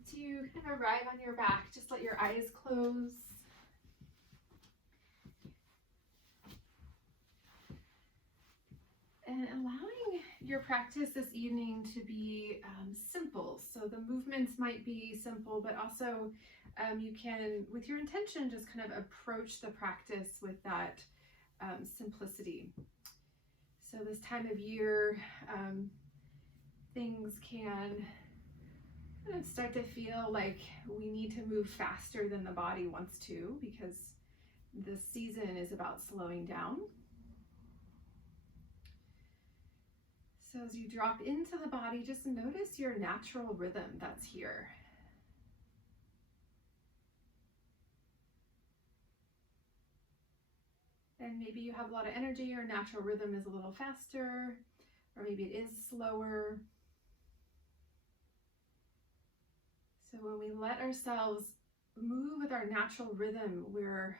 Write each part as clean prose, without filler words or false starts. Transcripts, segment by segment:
Once you kind of arrive on your back, just let your eyes close. And allowing your practice this evening to be simple. So the movements might be simple, but also you can, with your intention, just kind of approach the practice with that simplicity. So this time of year, things can kind of start to feel like we need to move faster than the body wants to, because this season is about slowing down. So as you drop into the body, just notice your natural rhythm that's here. And maybe you have a lot of energy, your natural rhythm is a little faster, or maybe it is slower. So when we let ourselves move with our natural rhythm, we're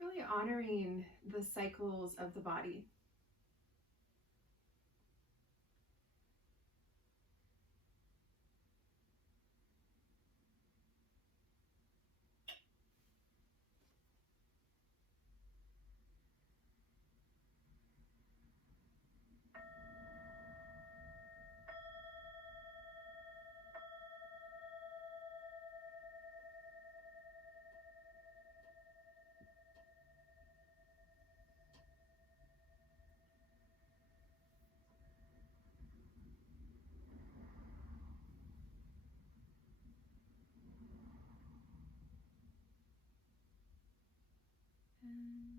really honoring the cycles of the body.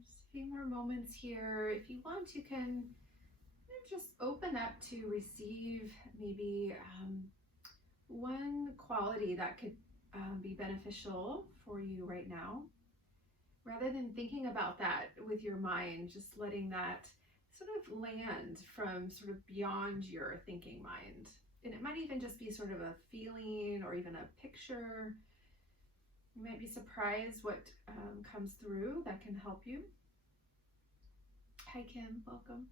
Just a few more moments here. If you want, you can just open up to receive maybe one quality that could be beneficial for you right now. Rather than thinking about that with your mind, just letting that sort of land from sort of beyond your thinking mind. And it might even just be sort of a feeling or even a picture. You might be surprised what comes through that can help you. Hi, Kim. Welcome.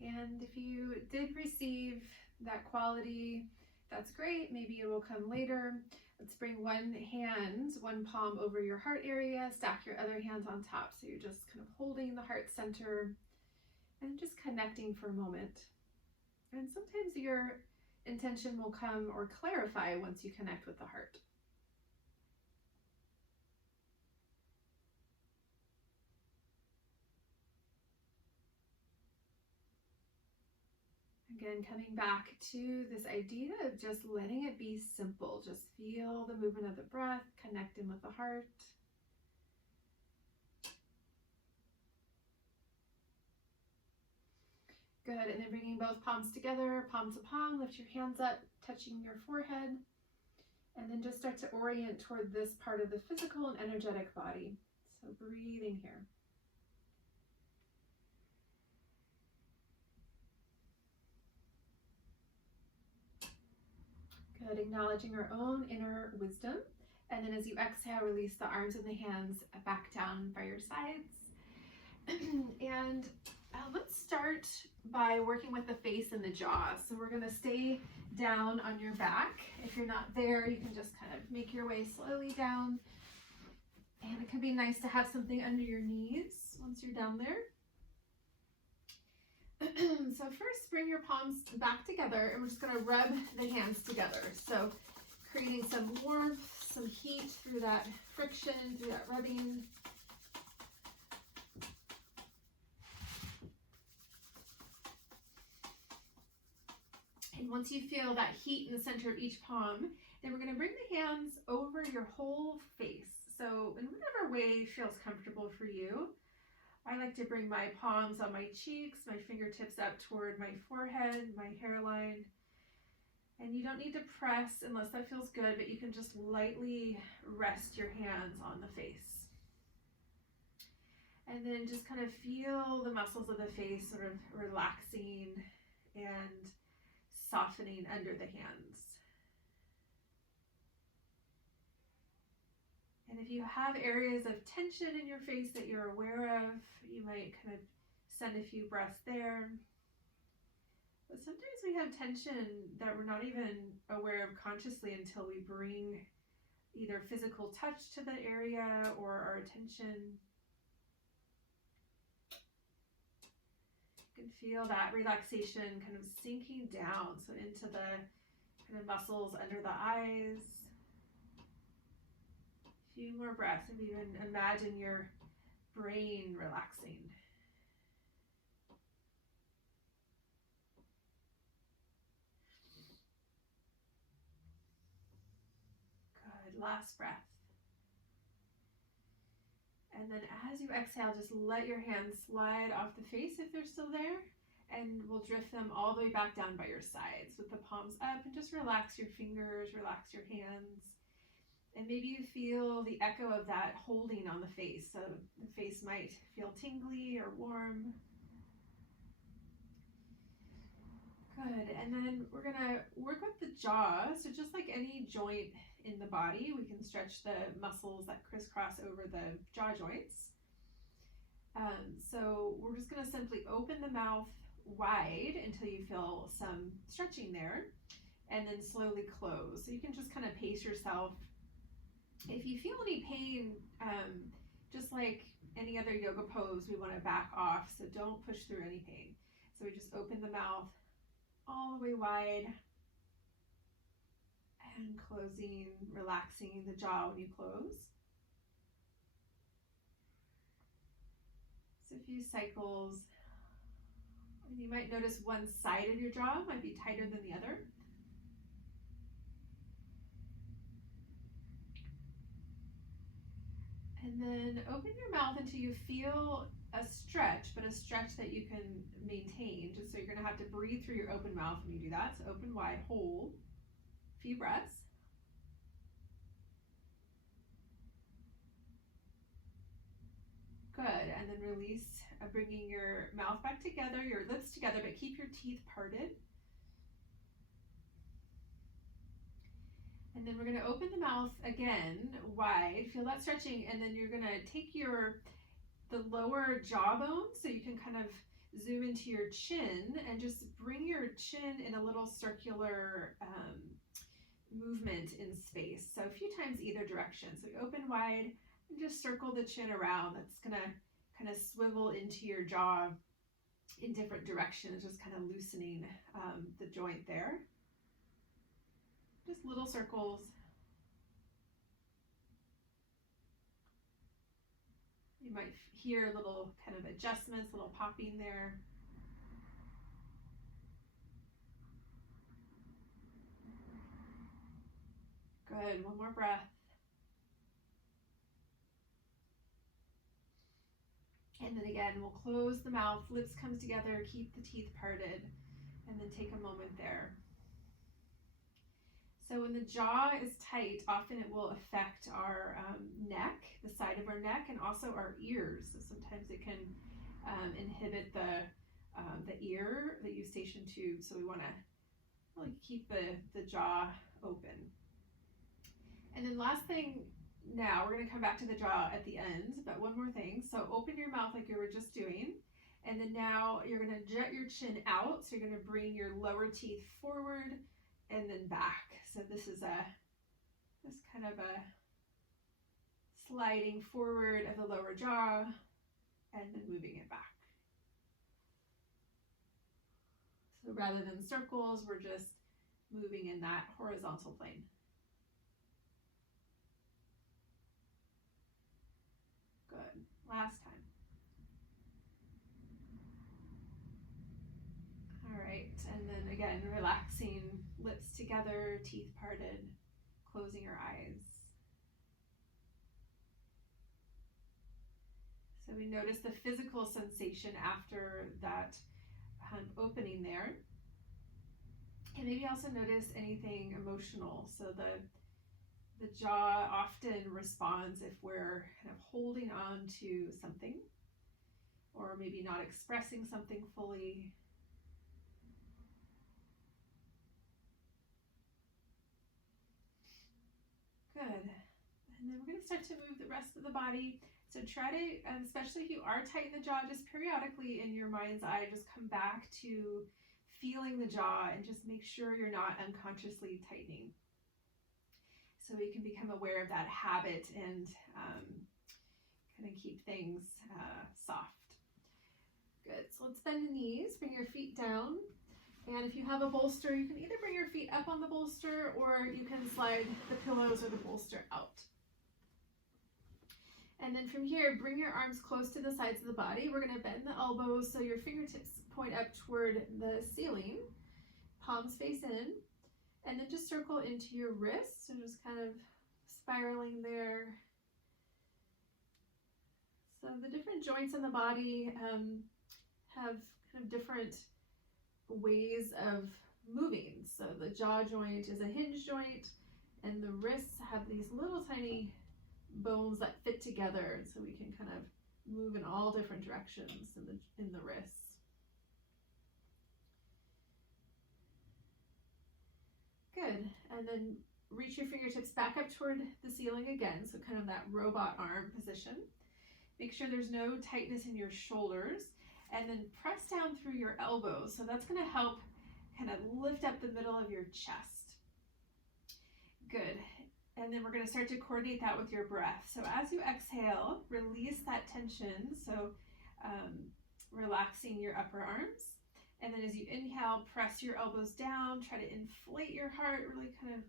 And if you did receive that quality, that's great. Maybe it will come later. Let's bring one palm over your heart area, stack your other hands on top. So you're just kind of holding the heart center and just connecting for a moment. And sometimes your intention will come or clarify once you connect with the heart. Again, coming back to this idea of just letting it be simple. Just feel the movement of the breath, connecting with the heart. Good, and then bringing both palms together, palm to palm, lift your hands up, touching your forehead. And then just start to orient toward this part of the physical and energetic body. So breathing here. Good, acknowledging our own inner wisdom. And then as you exhale, release the arms and the hands back down by your sides. And let's start by working with the face and the jaw. So we're gonna stay down on your back. If you're not there, you can just kind of make your way slowly down. And it can be nice to have something under your knees once you're down there. So first, bring your palms back together, and we're just going to rub the hands together. So creating some warmth, some heat through that friction, through that rubbing. And once you feel that heat in the center of each palm, then we're going to bring the hands over your whole face. So in whatever way feels comfortable for you. I like to bring my palms on my cheeks, my fingertips up toward my forehead, my hairline. And you don't need to press unless that feels good, but you can just lightly rest your hands on the face. And then just kind of feel the muscles of the face sort of relaxing and softening under the hands. And if you have areas of tension in your face that you're aware of, you might kind of send a few breaths there. But sometimes we have tension that we're not even aware of consciously until we bring either physical touch to the area or our attention. You can feel that relaxation kind of sinking down, so into the kind of muscles under the eyes. A few more breaths, and even imagine your brain relaxing. Good, last breath. And then as you exhale, just let your hands slide off the face if they're still there, and we'll drift them all the way back down by your sides with the palms up, and just relax your fingers, relax your hands. And maybe you feel the echo of that holding on the face. So the face might feel tingly or warm. Good, and then we're gonna work with the jaw. So just like any joint in the body, we can stretch the muscles that crisscross over the jaw joints. So we're just gonna simply open the mouth wide until you feel some stretching there, and then slowly close. So you can just kind of pace yourself. If you feel any pain, just like any other yoga pose, we want to back off, so don't push through any pain. So we just open the mouth all the way wide and closing, relaxing the jaw when you close. So a few cycles. And you might notice one side of your jaw might be tighter than the other. And then open your mouth until you feel a stretch, but a stretch that you can maintain. Just so you're going to have to breathe through your open mouth when you do that. So open wide, hold a few breaths. Good, and then release, bringing your mouth back together, your lips together, but keep your teeth parted. And then we're going to open the mouth again wide, feel that stretching, and then you're going to take the lower jawbone, so you can kind of zoom into your chin and just bring your chin in a little circular movement in space. So a few times either direction. So we open wide and just circle the chin around. That's going to kind of swivel into your jaw in different directions, just kind of loosening the joint there. Just little circles. You might hear little kind of adjustments, little popping there. Good, one more breath. And then again, we'll close the mouth, lips come together, keep the teeth parted, and then take a moment there. So when the jaw is tight, often it will affect our neck, the side of our neck, and also our ears. So sometimes it can inhibit the ear, the eustachian tube. So we want to really keep the jaw open. And then last thing, now we're going to come back to the jaw at the end, but one more thing. So open your mouth like you were just doing. And then now you're going to jet your chin out. So you're going to bring your lower teeth forward and then back. So this is this kind of a sliding forward of the lower jaw and then moving it back. So rather than circles, we're just moving in that horizontal plane. Good. Last time. All right, and then again, relaxing, lips together, teeth parted, closing your eyes. So we notice the physical sensation after that opening there. And maybe also notice anything emotional. So the jaw often responds if we're kind of holding on to something, or maybe not expressing something fully. Good. And then we're going to start to move the rest of the body. So try to, especially if you are tight in the jaw, just periodically in your mind's eye, just come back to feeling the jaw and just make sure you're not unconsciously tightening. So we can become aware of that habit and kind of keep things soft. Good. So let's bend the knees, bring your feet down. And if you have a bolster, you can either bring your feet up on the bolster or you can slide the pillows or the bolster out. And then from here, bring your arms close to the sides of the body. We're going to bend the elbows so your fingertips point up toward the ceiling, palms face in, and then just circle into your wrists. So just kind of spiraling there. So the different joints in the body have kind of different ways of moving. So the jaw joint is a hinge joint, and the wrists have these little tiny bones that fit together, so we can kind of move in all different directions in the wrists. Good. And then reach your fingertips back up toward the ceiling again, so kind of that robot arm position. Make sure there's no tightness in your shoulders, and then press down through your elbows. So that's going to help kind of lift up the middle of your chest. Good. And then we're going to start to coordinate that with your breath. So as you exhale, release that tension. So relaxing your upper arms. And then as you inhale, press your elbows down. Try to inflate your heart, really kind of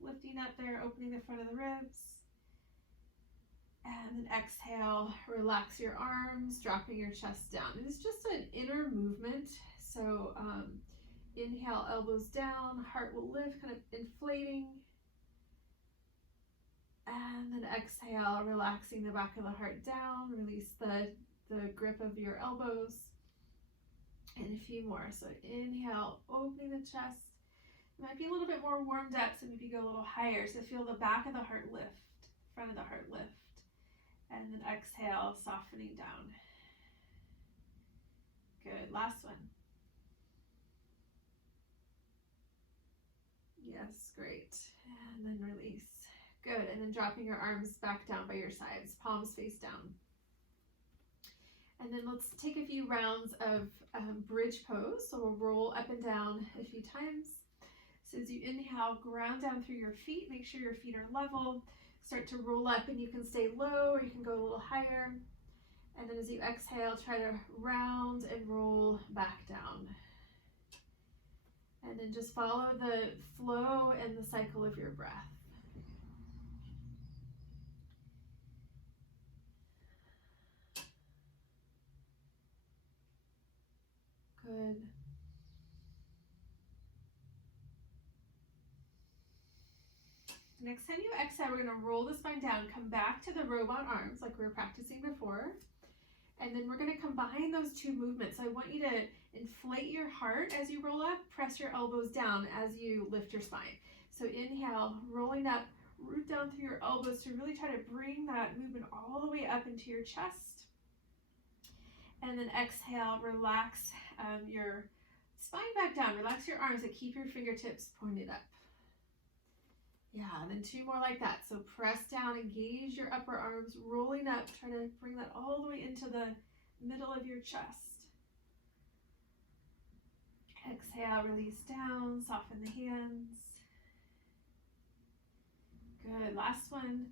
lifting up there, opening the front of the ribs. And then exhale, relax your arms, dropping your chest down. It's just an inner movement. So inhale, elbows down, heart will lift, kind of inflating. And then exhale, relaxing the back of the heart down. Release the grip of your elbows. And a few more. So inhale, opening the chest. It might be a little bit more warmed up, so maybe go a little higher. So feel the back of the heart lift, front of the heart lift. And then exhale, softening down. Good. Last one. Yes, great. And then release. Good. And then dropping your arms back down by your sides, palms face down. And then let's take a few rounds of bridge pose. So we'll roll up and down a few times. So as you inhale, ground down through your feet. Make sure your feet are level. Start to roll up, and you can stay low or you can go a little higher. And then as you exhale, try to round and roll back down. And then just follow the flow and the cycle of your breath. Good. Next time you exhale, we're going to roll the spine down, come back to the robot arms like we were practicing before. And then we're going to combine those two movements. So I want you to inflate your heart as you roll up, press your elbows down as you lift your spine. So inhale, rolling up, root down through your elbows to really try to bring that movement all the way up into your chest. And then exhale, relax your spine back down. Relax your arms and keep your fingertips pointed up. Yeah, and then two more like that. So press down, engage your upper arms, rolling up, try to bring that all the way into the middle of your chest. Exhale, release down, soften the hands. Good, last one.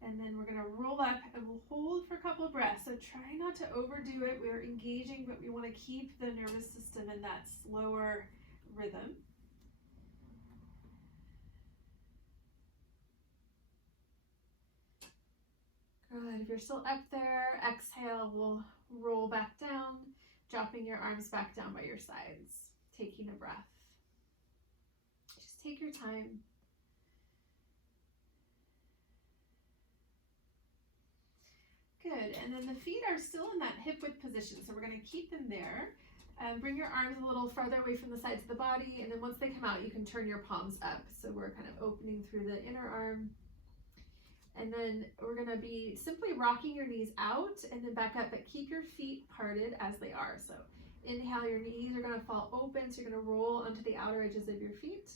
And then we're gonna roll up and we'll hold for a couple of breaths. So try not to overdo it. We're engaging, but we wanna keep the nervous system in that slower rhythm. Good. If you're still up there, exhale, we'll roll back down, dropping your arms back down by your sides, taking a breath. Just take your time. Good. And then the feet are still in that hip width position, so we're going to keep them there. Bring your arms a little farther away from the sides of the body, and then once they come out, you can turn your palms up. So we're kind of opening through the inner arm. And then we're going to be simply rocking your knees out and then back up, but keep your feet parted as they are. So inhale, your knees are going to fall open, so you're going to roll onto the outer edges of your feet.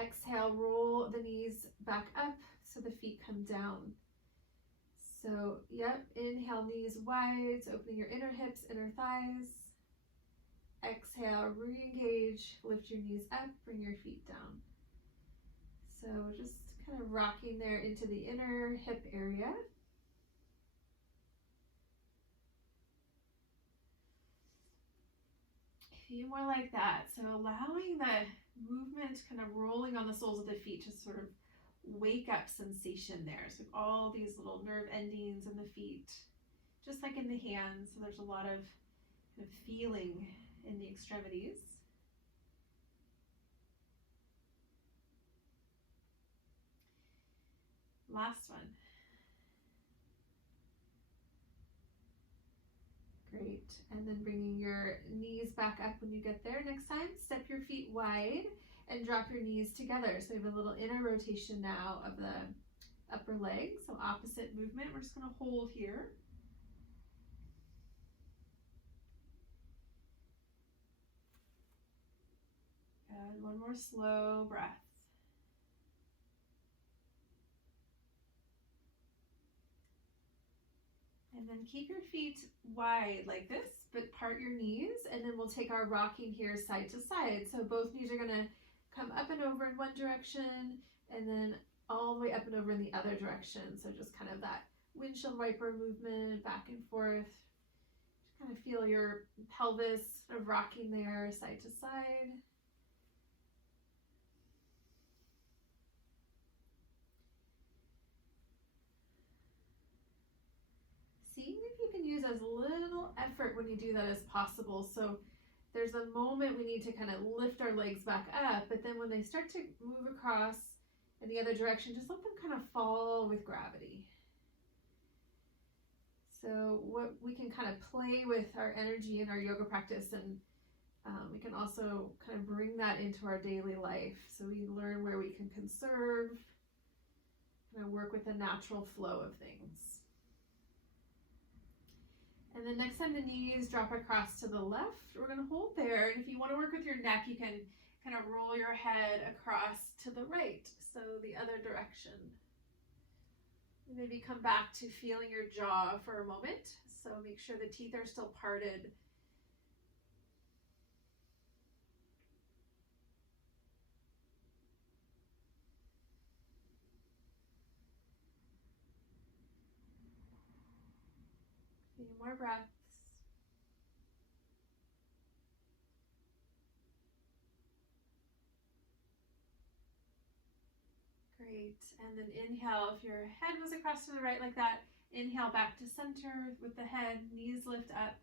Exhale, roll the knees back up so the feet come down. So, yep, inhale, knees wide, so opening your inner hips, inner thighs. Exhale, re-engage, lift your knees up, bring your feet down. So just kind of rocking there into the inner hip area. A few more like that. So allowing the movement, kind of rolling on the soles of the feet to sort of wake up sensation there. So all these little nerve endings in the feet, just like in the hands. So there's a lot of kind of feeling in the extremities. Last one. Great. And then bringing your knees back up when you get there. Next time, step your feet wide and drop your knees together. So we have a little inner rotation now of the upper leg. So opposite movement. We're just going to hold here. And one more slow breath. And then keep your feet wide like this, but part your knees, and then we'll take our rocking here side to side. So both knees are gonna come up and over in one direction, and then all the way up and over in the other direction. So just kind of that windshield wiper movement back and forth. Just kind of feel your pelvis sort of rocking there side to side. Seeing if you can use as little effort when you do that as possible. So there's a moment we need to kind of lift our legs back up, but then when they start to move across in the other direction, just let them kind of fall with gravity. So what we can kind of play with our energy in our yoga practice, and we can also kind of bring that into our daily life. So we learn where we can conserve, kind of work with the natural flow of things. And then next time the knees drop across to the left, we're going to hold there. And if you want to work with your neck, you can kind of roll your head across to the right, so the other direction. And maybe come back to feeling your jaw for a moment. So make sure the teeth are still parted. A few more breaths. Great. And then inhale, if your head was across to the right like that, inhale back to center with the head, knees lift up,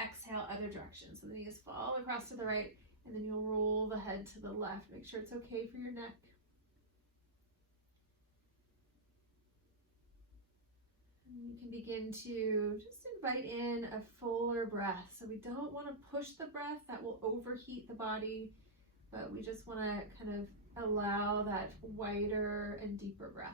exhale other direction. So the knees fall across to the right, and then you'll roll the head to the left. Make sure it's okay for your neck. And you can begin to just invite in a fuller breath. So we don't want to push the breath, that will overheat the body, but we just want to kind of allow that wider and deeper breath.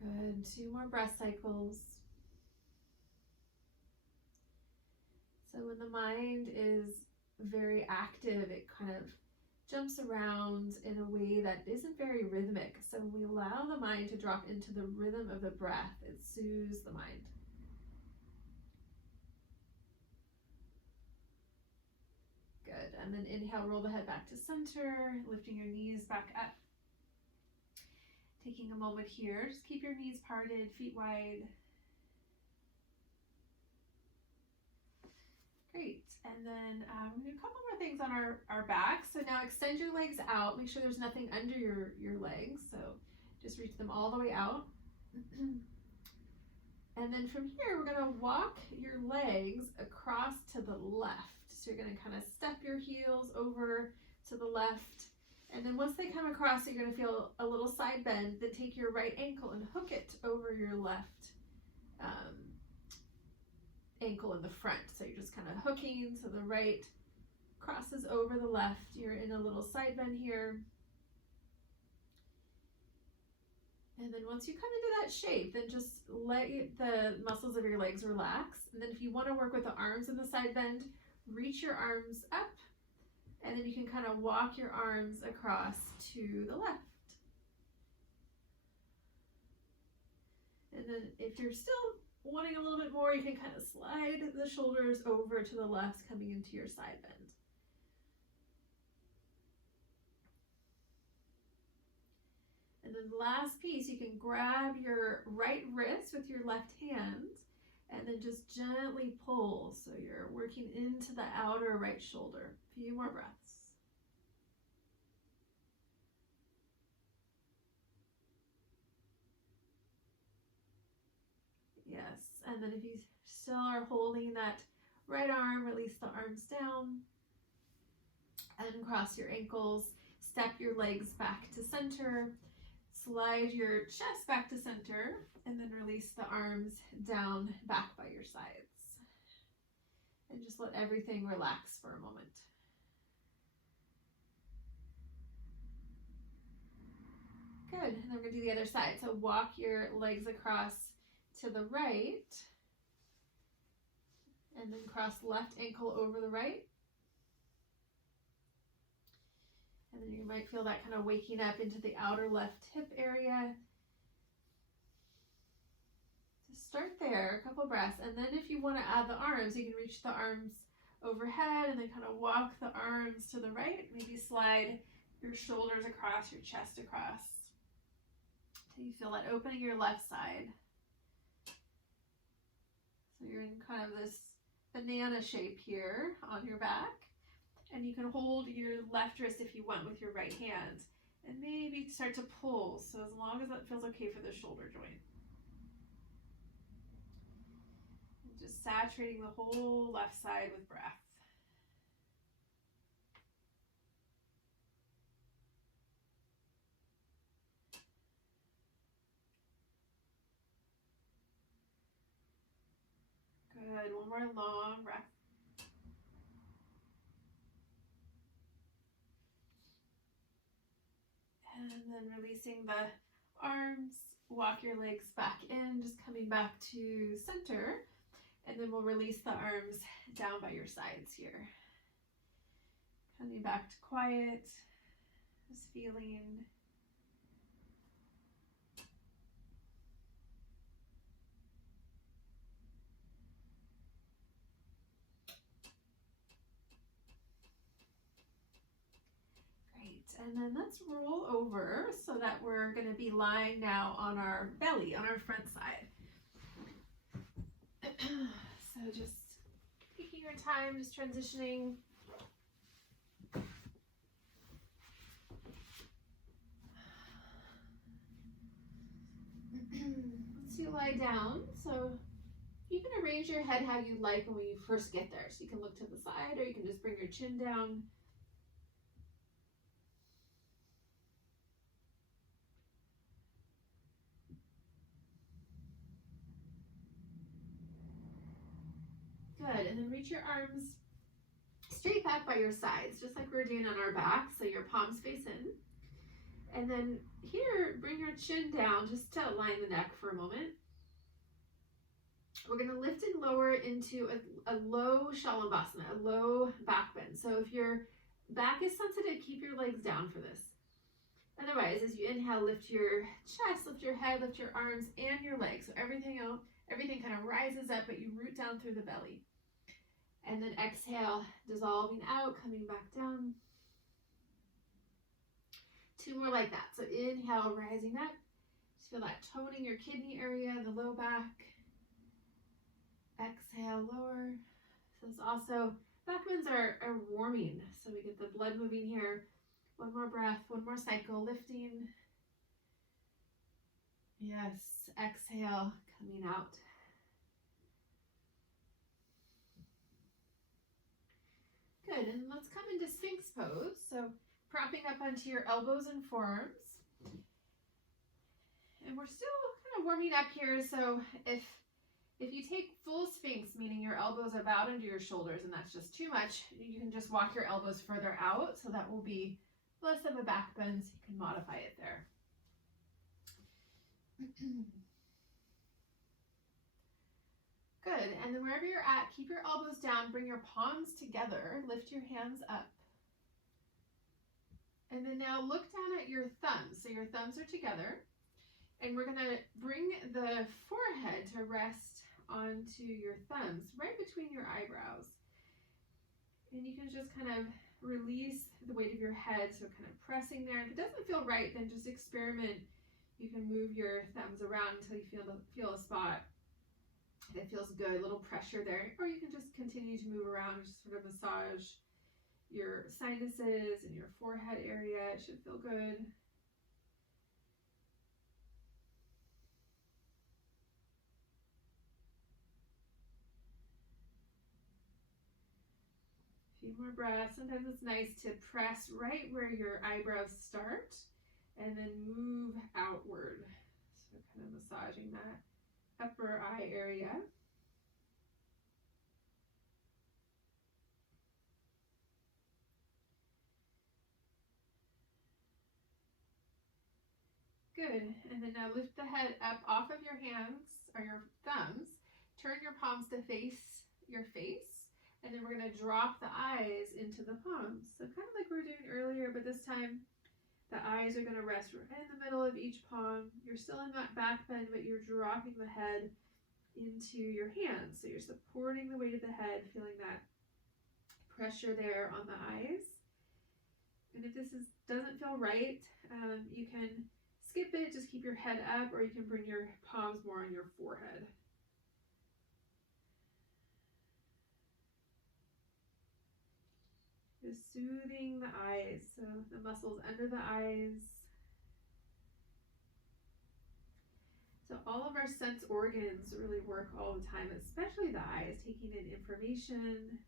Good. 2 more breath cycles. So when the mind is very active, it kind of jumps around in a way that isn't very rhythmic. So when we allow the mind to drop into the rhythm of the breath, it soothes the mind. Good. And then inhale, roll the head back to center, lifting your knees back up. Taking a moment here, just keep your knees parted, feet wide. Great. And then we're going to do a couple more things on our back. So now extend your legs out. Make sure there's nothing under your legs. So just reach them all the way out. And then from here, we're going to walk your legs across to the left. So you're going to kind of step your heels over to the left. And then once they come across, you're going to feel a little side bend. Then take your right ankle and hook it over your left ankle in the front. So you're just kind of hooking, so the right crosses over the left. You're in a little side bend here. And then once you come into that shape, then just let the muscles of your legs relax. And then if you want to work with the arms in the side bend, reach your arms up, and then you can kind of walk your arms across to the left. And then if you're still wanting a little bit more, you can kind of slide the shoulders over to the left, coming into your side bend. And then the last piece, you can grab your right wrist with your left hand and then just gently pull. So you're working into the outer right shoulder. A few more breaths. Yes, and then if you still are holding that right arm, release the arms down and cross your ankles. Step your legs back to center. Slide your chest back to center, and then release the arms down back by your sides. And just let everything relax for a moment. Good, and then we're gonna do the other side. So walk your legs across to the right, and then cross left ankle over the right. And then you might feel that kind of waking up into the outer left hip area. Just start there, a couple breaths. And then if you want to add the arms, you can reach the arms overhead and then kind of walk the arms to the right. Maybe slide your shoulders across, your chest across. Until you feel that opening your left side. So you're in kind of this banana shape here on your back. And you can hold your left wrist if you want with your right hand. And maybe start to pull, so as long as that feels okay for the shoulder joint. And just saturating the whole left side with breath. Good, one more long breath. And then releasing the arms, walk your legs back in, just coming back to center. And then we'll release the arms down by your sides here. Coming back to quiet, just feeling. And then let's roll over so that we're going to be lying now on our belly, on our front side. So just taking your time, just transitioning. Once you lie down, so you can arrange your head how you like when you first get there. So you can look to the side, or you can just bring your chin down. Good, and then reach your arms straight back by your sides, just like we're doing on our back, so your palms face in. And then here, bring your chin down just to align the neck for a moment. We're gonna lift and lower into a low Shalabhasana, a low back bend. So if your back is sensitive, keep your legs down for this. Otherwise, as you inhale, lift your chest, lift your head, lift your arms and your legs. So everything kind of rises up, but you root down through the belly. And then exhale, dissolving out, coming back down. Two more like that. So inhale, rising up. Just feel that toning your kidney area, the low back. Exhale, lower. So it's also, back bends are warming. So we get the blood moving here. One more breath, one more cycle, lifting. Yes, exhale, coming out. Good, and let's come into Sphinx pose. So propping up onto your elbows and forearms. And we're still kind of warming up here. So if you take full Sphinx, meaning your elbows are bowed into your shoulders and that's just too much, you can just walk your elbows further out. So that will be less of a back bend, so you can modify it there. Good, and then wherever you're at, keep your elbows down, bring your palms together, lift your hands up. And then now look down at your thumbs. So your thumbs are together. And we're going to bring the forehead to rest onto your thumbs, right between your eyebrows. And you can just kind of release the weight of your head, so kind of pressing there. If it doesn't feel right, then just experiment. You can move your thumbs around until you feel a spot that feels good, a little pressure there. Or you can just continue to move around and just sort of massage your sinuses and your forehead area. It should feel good. A few more breaths. Sometimes it's nice to press right where your eyebrows start and then move outward. So kind of massaging that upper eye area. Good, and then now lift the head up off of your hands or your thumbs. Turn your palms to face your face, and then we're going to drop the eyes into the palms. So kind of like we were doing earlier, but this time the eyes are going to rest right in the middle of each palm. You're still in that back bend, but you're dropping the head into your hands. So you're supporting the weight of the head, feeling that pressure there on the eyes. And if this doesn't feel right, you can skip it, just keep your head up, or you can bring your palms more on your forehead. Just soothing the eyes, so the muscles under the eyes. So all of our sense organs really work all the time, especially the eyes, taking in information.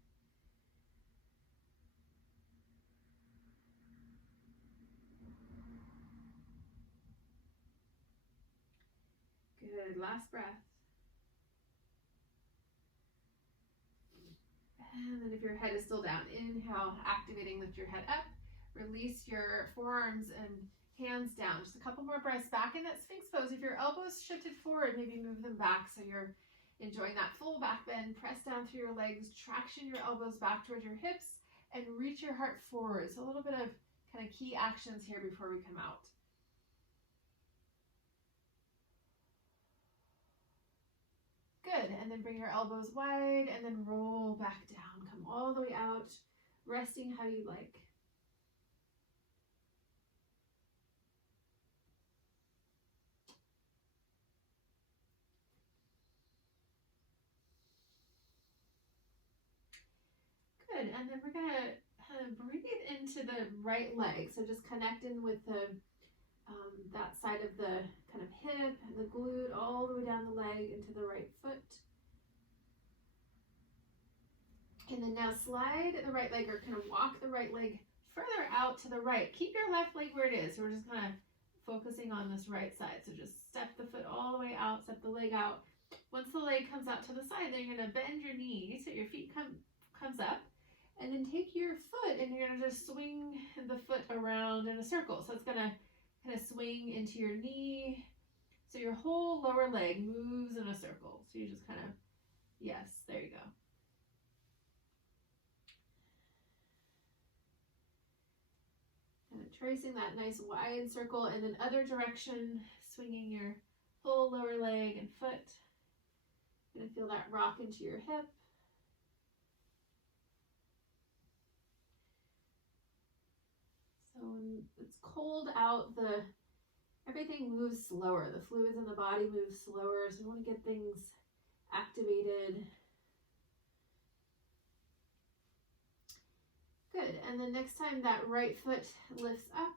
Good, last breath. And then if your head is still down, inhale, activating, lift your head up. Release your forearms and hands down. Just a couple more breaths back in that Sphinx pose. If your elbows shifted forward, maybe move them back so you're enjoying that full back bend. Press down through your legs, traction your elbows back towards your hips, and reach your heart forward. So a little bit of kind of key actions here before we come out. Good, and then bring your elbows wide and then roll back down. Come all the way out, resting how you like. Good, and then we're gonna breathe into the right leg. So just connect in with the that side of the kind of hip and the glute all the way down the leg into the right foot. And then now slide the right leg, or kind of walk the right leg further out to the right. Keep your left leg where it is. So we're just kind of focusing on this right side. So just step the foot all the way out, step the leg out. Once the leg comes out to the side, then you're gonna bend your knee so your feet comes up. And then take your foot and you're gonna just swing the foot around in a circle. So it's gonna kind of swing into your knee. So your whole lower leg moves in a circle. So you just kind of, yes, there you go. Kind of tracing that nice wide circle, and then other direction, swinging your whole lower leg and foot. You're gonna feel that rock into your hip. So when it's cold out, everything moves slower. The fluids in the body move slower, so we want to get things activated. Good, and then next time that right foot lifts up,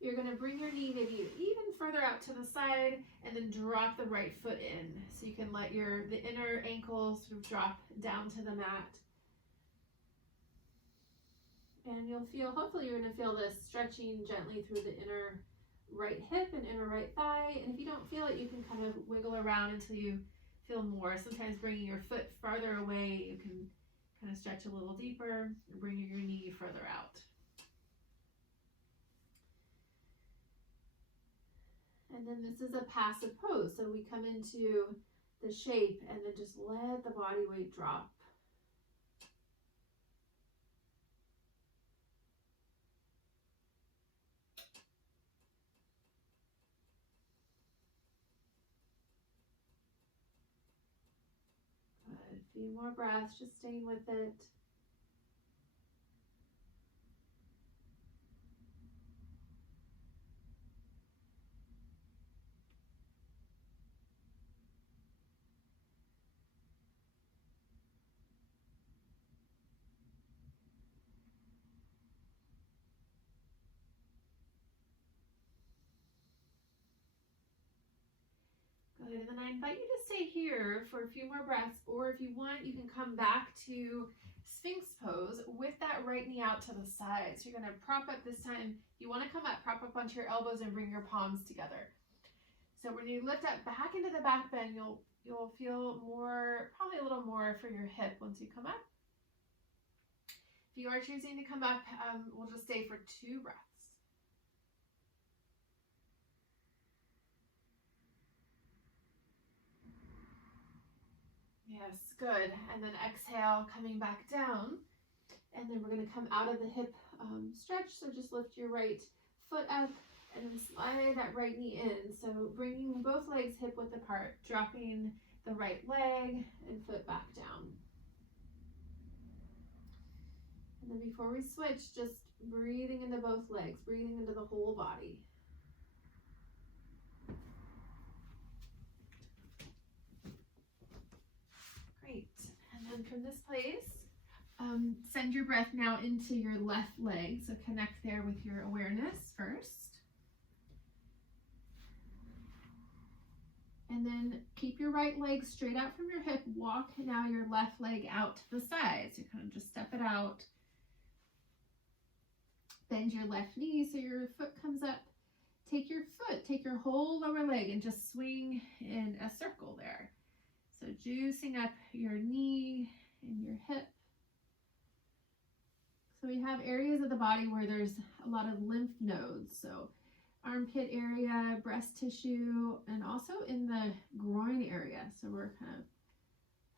you're gonna bring your knee maybe even further out to the side and then drop the right foot in. So you can let the inner ankle sort of drop down to the mat. And hopefully you're gonna feel this stretching gently through the inner right hip and inner right thigh. And if you don't feel it, you can kind of wiggle around until you feel more. Sometimes bringing your foot farther away, you can kind of stretch a little deeper and bringing your knee further out. And And then this is a passive pose. So we come into the shape and then just let the body weight drop. Good. A few more breaths, just staying with it. Good, and then I invite you to stay here for a few more breaths, or if you want, you can come back to Sphinx pose with that right knee out to the side. So you're gonna prop up this time. You wanna come up, prop up onto your elbows and bring your palms together. So when you lift up back into the back bend, you'll feel more, probably a little more for your hip once you come up. If you are choosing to come up, we'll just stay for 2 breaths. Yes, good. And then exhale, coming back down. And then we're going to come out of the hip stretch. So just lift your right foot up and then slide that right knee in. So bringing both legs hip width apart, dropping the right leg and foot back down. And then before we switch, just breathing into both legs, breathing into the whole body. Great. And then from this place, send your breath now into your left leg. So connect there with your awareness first. And then keep your right leg straight out from your hip. Walk now your left leg out to the side. So kind of just step it out. Bend your left knee so your foot comes up. Take your foot, take your whole lower leg and just swing in a circle there. So juicing up your knee and your hip. So we have areas of the body where there's a lot of lymph nodes. So armpit area, breast tissue, and also in the groin area. So we're kind of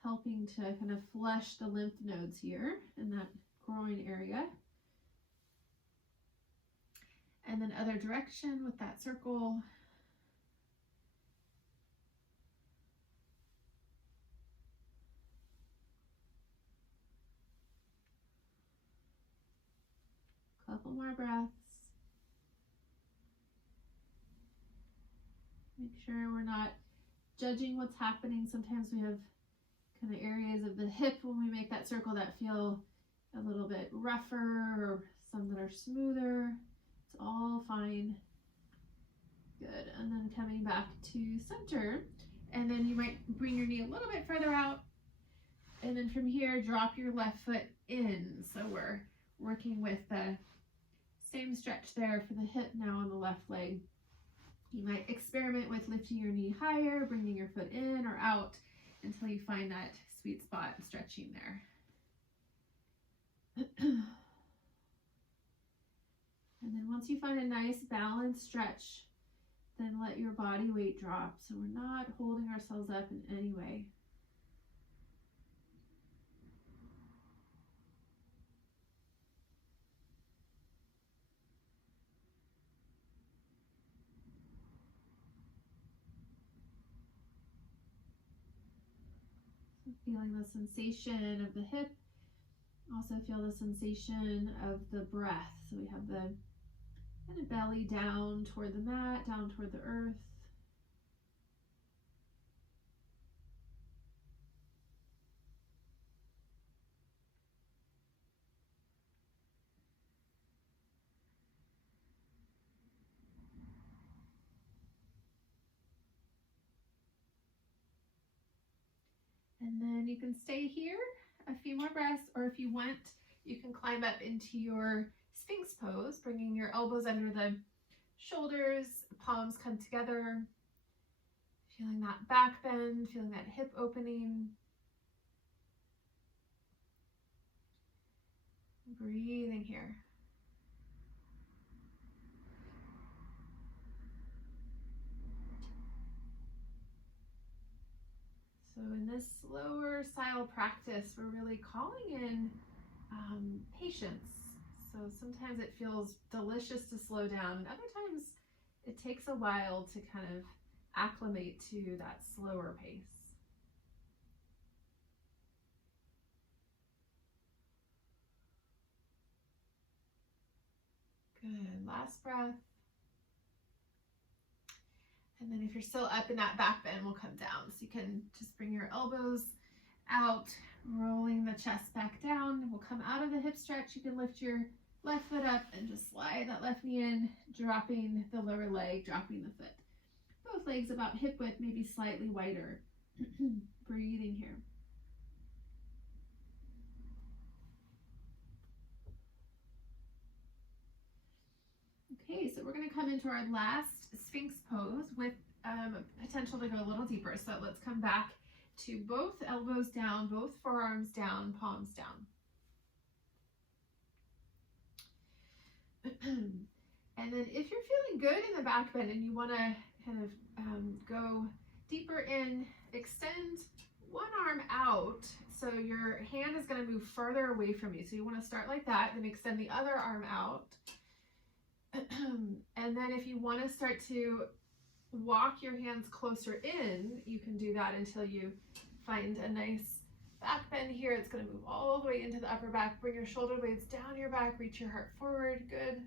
helping to kind of flush the lymph nodes here in that groin area. And then other direction with that circle. Couple more breaths. Make sure we're not judging what's happening. Sometimes we have kind of areas of the hip when we make that circle that feel a little bit rougher, or some that are smoother. It's all fine. Good. And then coming back to center. And then you might bring your knee a little bit further out. And then from here, drop your left foot in. So we're working with the same stretch there for the hip now on the left leg. You might experiment with lifting your knee higher, bringing your foot in or out until you find that sweet spot stretching there. And then once you find a nice balanced stretch, then let your body weight drop. So we're not holding ourselves up in any way. So feeling the sensation of the hip. Also feel the sensation of the breath. So we have the kind of belly down toward the mat, down toward the earth. And then you can stay here a few more breaths, or if you want, you can climb up into your Sphinx pose, bringing your elbows under the shoulders, palms come together, feeling that back bend, feeling that hip opening. Breathing here. in this slower style practice, we're really calling in patience. So sometimes it feels delicious to slow down, and other times it takes a while to kind of acclimate to that slower pace. Good, last breath. And then if you're still up in that back bend, we'll come down. So you can just bring your elbows out, rolling the chest back down. We'll come out of the hip stretch. You can lift your left foot up and just slide that left knee in, dropping the lower leg, dropping the foot. Both legs about hip width, maybe slightly wider. Breathing here. Okay, so we're going to come into our last Sphinx pose with potential to go a little deeper. So let's come back to both elbows down, both forearms down, palms down. And then if you're feeling good in the back bend and you want to kind of go deeper in, extend one arm out. So your hand is going to move further away from you. So you want to start like that, then extend the other arm out. And then if you want to start to walk your hands closer in, you can do that until you find a nice back bend here. It's going to move all the way into the upper back. Bring your shoulder blades down your back, reach your heart forward. Good.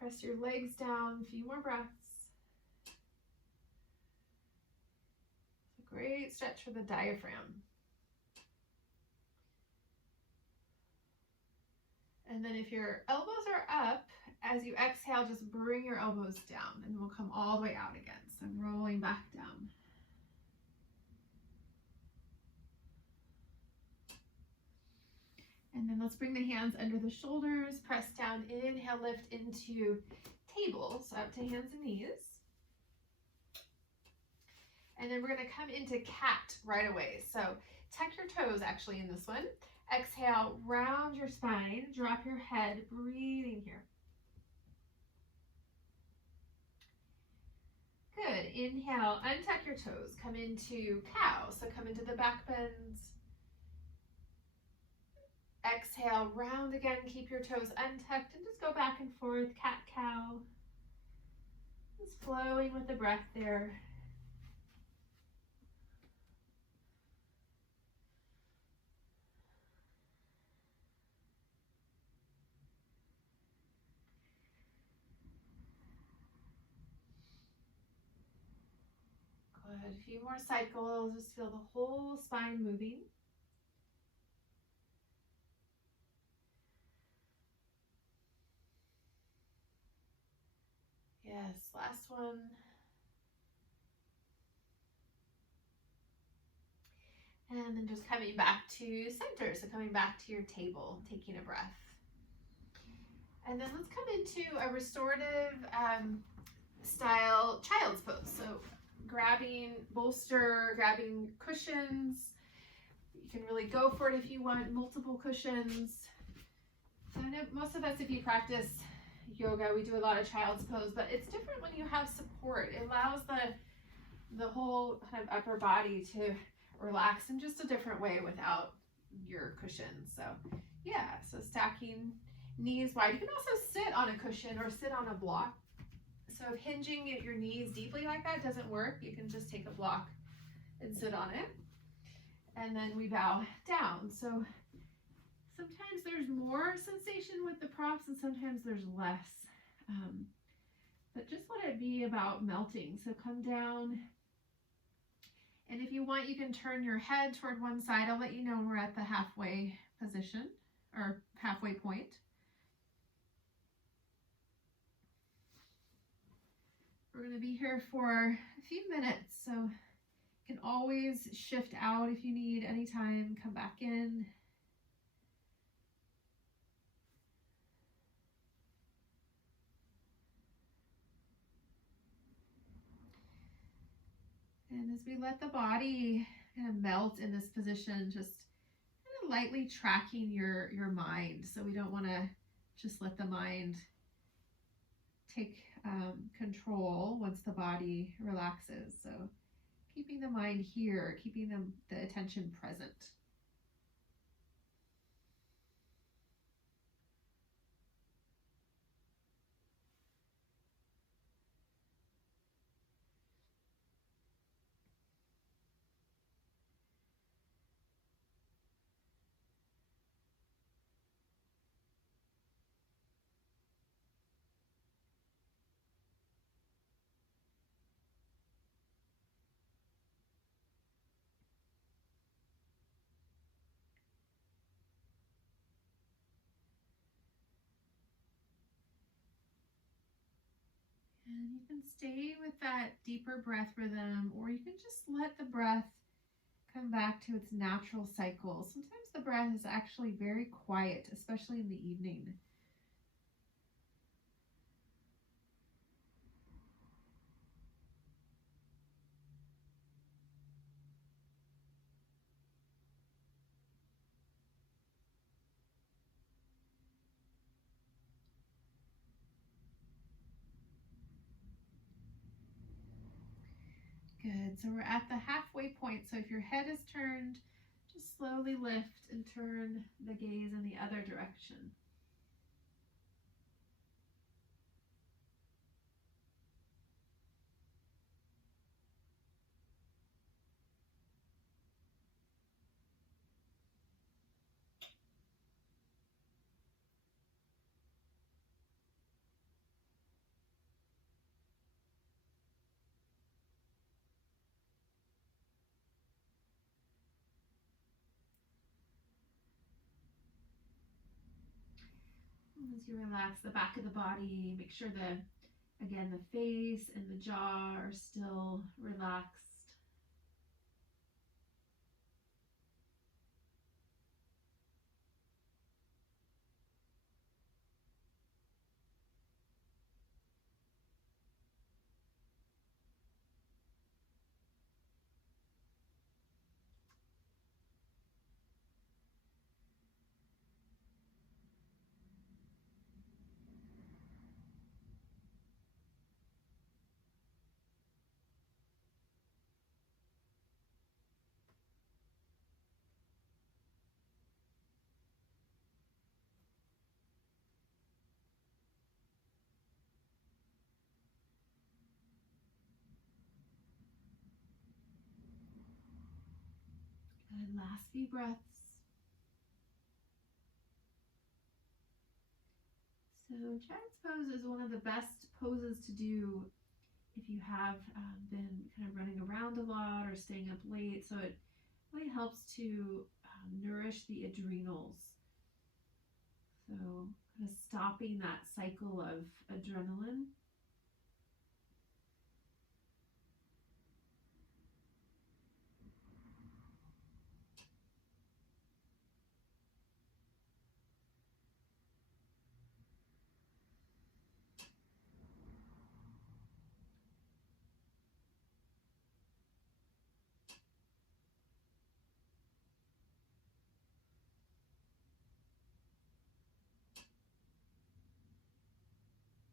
Press your legs down, a few more breaths. It's a great stretch for the diaphragm. And then if your elbows are up, as you exhale, just bring your elbows down and we'll come all the way out again. So I'm rolling back down. And then let's bring the hands under the shoulders, press down, inhale, lift into table, so up to hands and knees. And then we're gonna come into cat right away. So tuck your toes actually in this one. Exhale, round your spine, drop your head, breathing here. Good, inhale, untuck your toes, come into cow, so come into the back bends. Exhale, round again, keep your toes untucked and just go back and forth, cat-cow. Just flowing with the breath there. Good, a few more cycles, just feel the whole spine moving. Yes, last one. And then just coming back to center, so coming back to your table, taking a breath. And then let's come into a restorative style child's pose. So grabbing bolster, grabbing cushions. You can really go for it if you want multiple cushions. So I know most of us, if you practice yoga, we do a lot of child's pose, but it's different when you have support. It allows the whole kind of upper body to relax in just a different way without your cushion. So yeah, so stacking knees wide. You can also sit on a cushion or sit on a block. So if hinging your knees deeply like that doesn't work, you can just take a block and sit on it. And then we bow down. So sometimes there's more sensation with the props and sometimes there's less. But just let it be about melting. So come down. And if you want, you can turn your head toward one side. I'll let you know when we're at the halfway position or halfway point. We're going to be here for a few minutes, so you can always shift out if you need anytime, come back in. And as we let the body kind of melt in this position, just kind of lightly tracking your mind. So we don't want to just let the mind take control once the body relaxes. So keeping the mind here, keeping the attention present. And you can stay with that deeper breath rhythm, or you can just let the breath come back to its natural cycle. Sometimes the breath is actually very quiet, especially in the evening. Good. So we're at the halfway point. So if your head is turned, just slowly lift and turn the gaze in the other direction. As you relax the back of the body, make sure again, the face and the jaw are still relaxed. Good. Last few breaths. So child's pose is one of the best poses to do if you have been kind of running around a lot or staying up late. So it really helps to nourish the adrenals. So kind of stopping that cycle of adrenaline.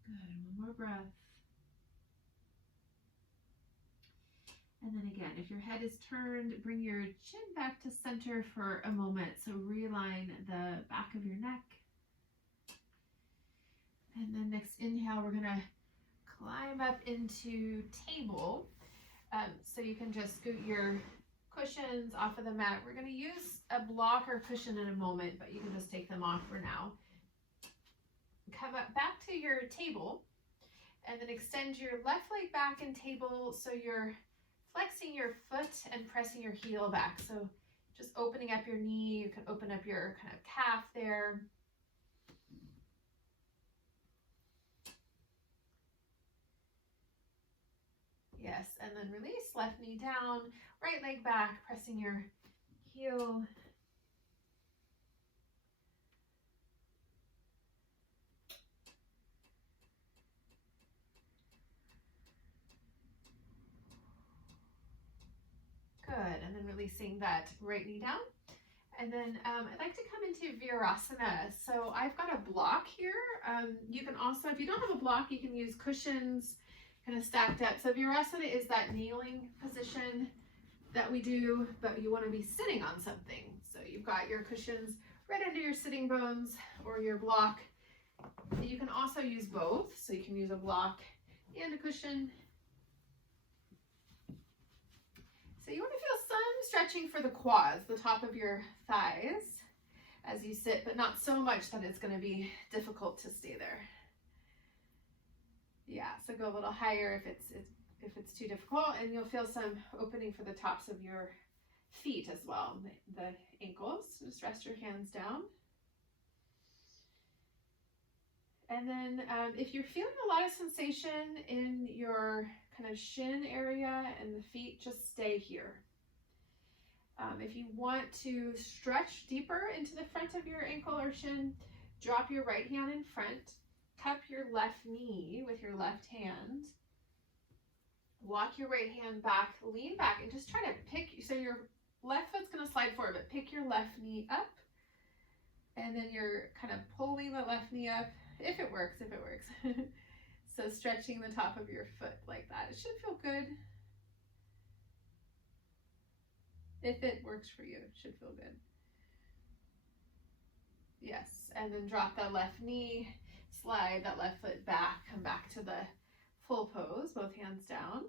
Good. One more breath. And then again, if your head is turned, bring your chin back to center for a moment. So realign the back of your neck. And then next inhale, we're gonna climb up into table. So you can just scoot your cushions off of the mat. We're gonna use a blocker cushion in a moment, but you can just take them off for now. Come up back to your table and then extend your left leg back in table so you're flexing your foot and pressing your heel back. So just opening up your knee, you can open up your kind of calf there. Yes, and then release, left knee down, right leg back, pressing your heel. Good, and then releasing that right knee down. And then I'd like to come into Virasana. So I've got a block here. You can also, if you don't have a block, you can use cushions kind of stacked up. So Virasana is that kneeling position that we do, but you want to be sitting on something. So you've got your cushions right under your sitting bones or your block. You can also use both. So you can use a block and a cushion. So you want to feel some stretching for the quads, the top of your thighs as you sit, but not so much that it's going to be difficult to stay there. Yeah, so go a little higher if it's too difficult, and you'll feel some opening for the tops of your feet as well, the ankles. Just rest your hands down. And then if you're feeling a lot of sensation in your kind of shin area and the feet, just stay here. If you want to stretch deeper into the front of your ankle or shin, drop your right hand in front, cup your left knee with your left hand, walk your right hand back, lean back, and just try to pick, so your left foot's going to slide forward, but pick your left knee up, and then you're kind of pulling the left knee up, if it works. So stretching the top of your foot like that. It should feel good. If it works for you, it should feel good. Yes, and then drop that left knee, slide that left foot back, come back to the full pose, both hands down.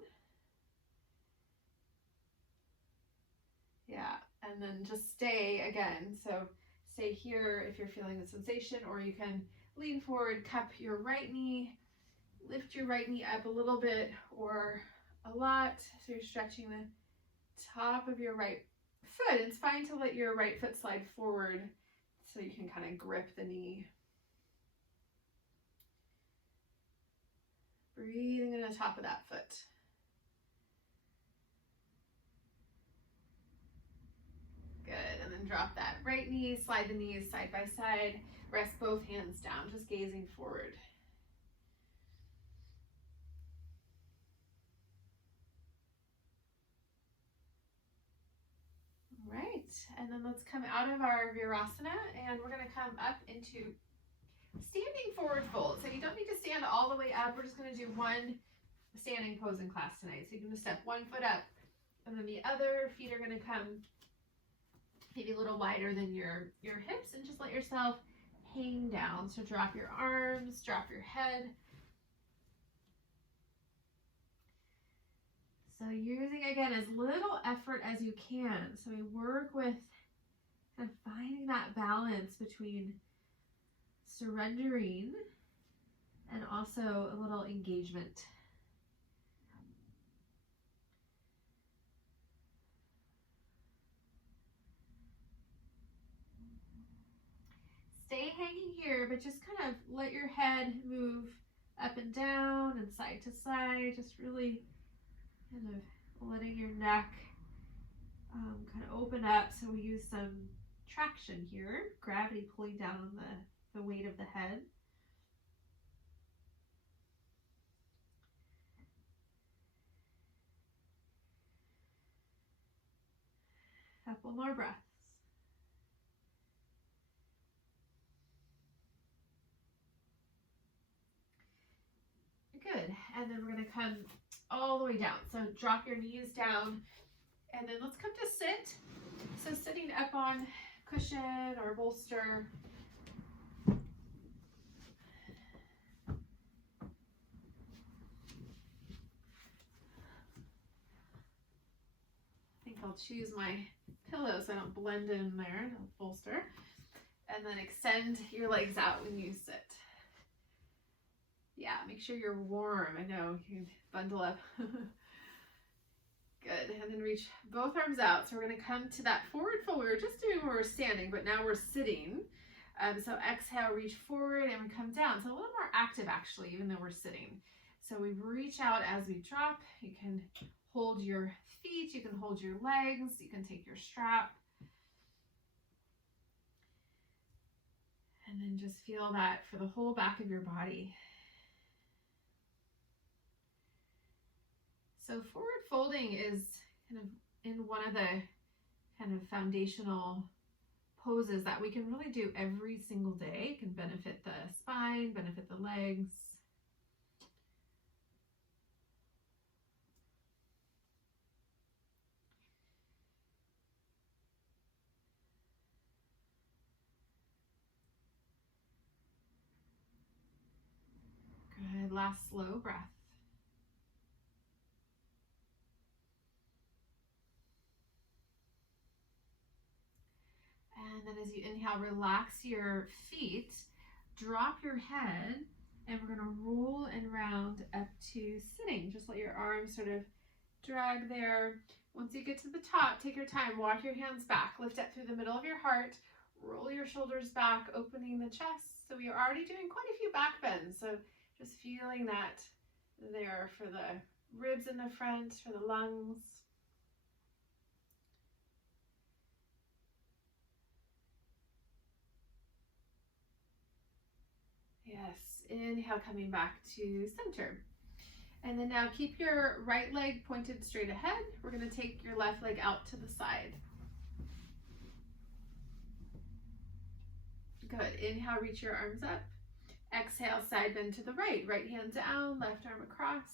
Yeah, and then just stay again. So stay here if you're feeling the sensation, or you can lean forward, cup your right knee, lift your right knee up a little bit or a lot. So you're stretching the top of your right foot. It's fine to let your right foot slide forward so you can kind of grip the knee. Breathing in the top of that foot. Good, and then drop that right knee, slide the knees side by side, rest both hands down, just gazing forward. All right, and then let's come out of our Virasana, and we're going to come up into standing forward fold. So you don't need to stand all the way up. We're just going to do one standing pose in class tonight. So you can just step one foot up, and then the other feet are going to come maybe a little wider than your hips, and just let yourself hang down. So drop your arms, drop your head. So using, again, as little effort as you can. So we work with kind of finding that balance between surrendering and also a little engagement. Stay hanging here, but just kind of let your head move up and down and side to side, just really kind of letting your neck kind of open up. So we use some traction here, gravity pulling down on the weight of the head. Couple more breaths. Good, and then we're going to come all the way down. So drop your knees down, and then let's come to sit. So sitting up on cushion or bolster. I think I'll choose my pillow so I don't blend in there, the bolster. And then extend your legs out when you sit. Yeah, make sure you're warm. I know, you can bundle up. Good, and then reach both arms out. So we're gonna come to that forward fold we were just doing where we're standing, but now we're sitting. So exhale, reach forward, and we come down. So a little more active actually, even though we're sitting. So we reach out as we drop. You can hold your feet, you can hold your legs, you can take your strap. And then just feel that for the whole back of your body. So forward folding is kind of in one of the kind of foundational poses that we can really do every single day. It can benefit the spine, benefit the legs. Good, last slow breath. And then as you inhale, relax your feet, drop your head, and we're gonna roll and round up to sitting. Just let your arms sort of drag there. Once you get to the top, take your time, walk your hands back, lift up through the middle of your heart, roll your shoulders back, opening the chest. So we are already doing quite a few back bends. So just feeling that there for the ribs in the front, for the lungs. Yes, inhale, coming back to center. And then now keep your right leg pointed straight ahead. We're gonna take your left leg out to the side. Good, inhale, reach your arms up. Exhale, side bend to the right. Right hand down, left arm across.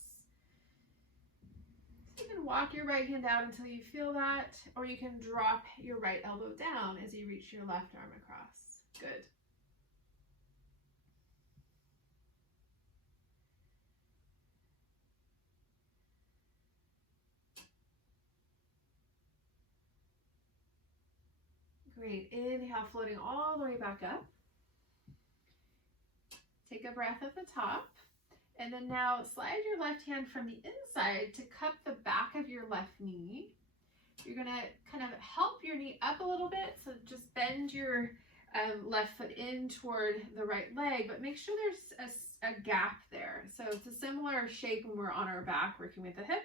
So you can walk your right hand out until you feel that, or you can drop your right elbow down as you reach your left arm across. Good. Great, inhale, floating all the way back up. Take a breath at the top. And then now slide your left hand from the inside to cup the back of your left knee. You're gonna kind of help your knee up a little bit. So just bend your left foot in toward the right leg, but make sure there's a gap there. So it's a similar shape when we're on our back working with the hip.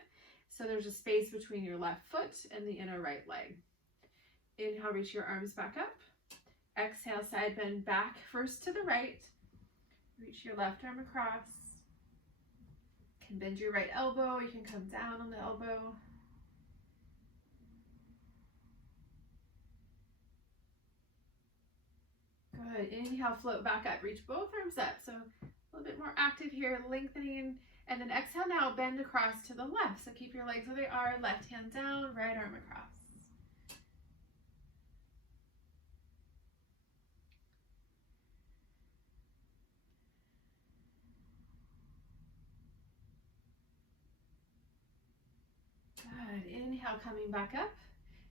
So there's a space between your left foot and the inner right leg. Inhale, reach your arms back up. Exhale, side bend back first to the right. Reach your left arm across. You can bend your right elbow. You can come down on the elbow. Good. Inhale, float back up. Reach both arms up. So a little bit more active here, lengthening. And then exhale now, bend across to the left. So keep your legs where they are. Left hand down, right arm across. Good. Inhale, coming back up,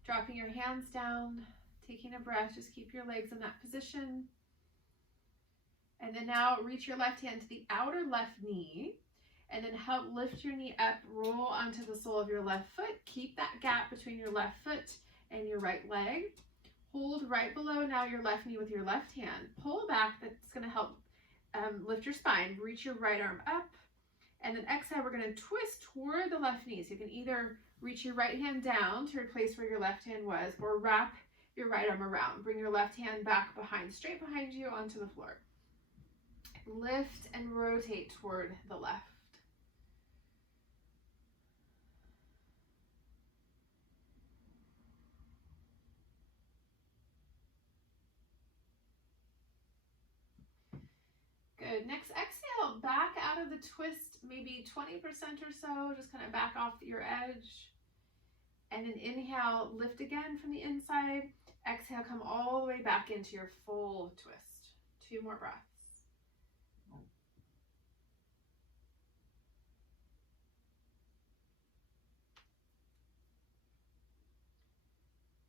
dropping your hands down, taking a breath. Just keep your legs in that position. And then now reach your left hand to the outer left knee, and then help lift your knee up, roll onto the sole of your left foot. Keep that gap between your left foot and your right leg. Hold right below now your left knee with your left hand. Pull back, that's gonna help lift your spine. Reach your right arm up. And then exhale, we're gonna twist toward the left knee. So you can either reach your right hand down to replace where your left hand was, or wrap your right arm around. Bring your left hand back behind, straight behind you onto the floor. Lift and rotate toward the left. Good. Next, exhale, back out of the twist, maybe 20% or so, just kind of back off your edge. And then inhale, lift again from the inside. Exhale, come all the way back into your full twist. 2 more breaths.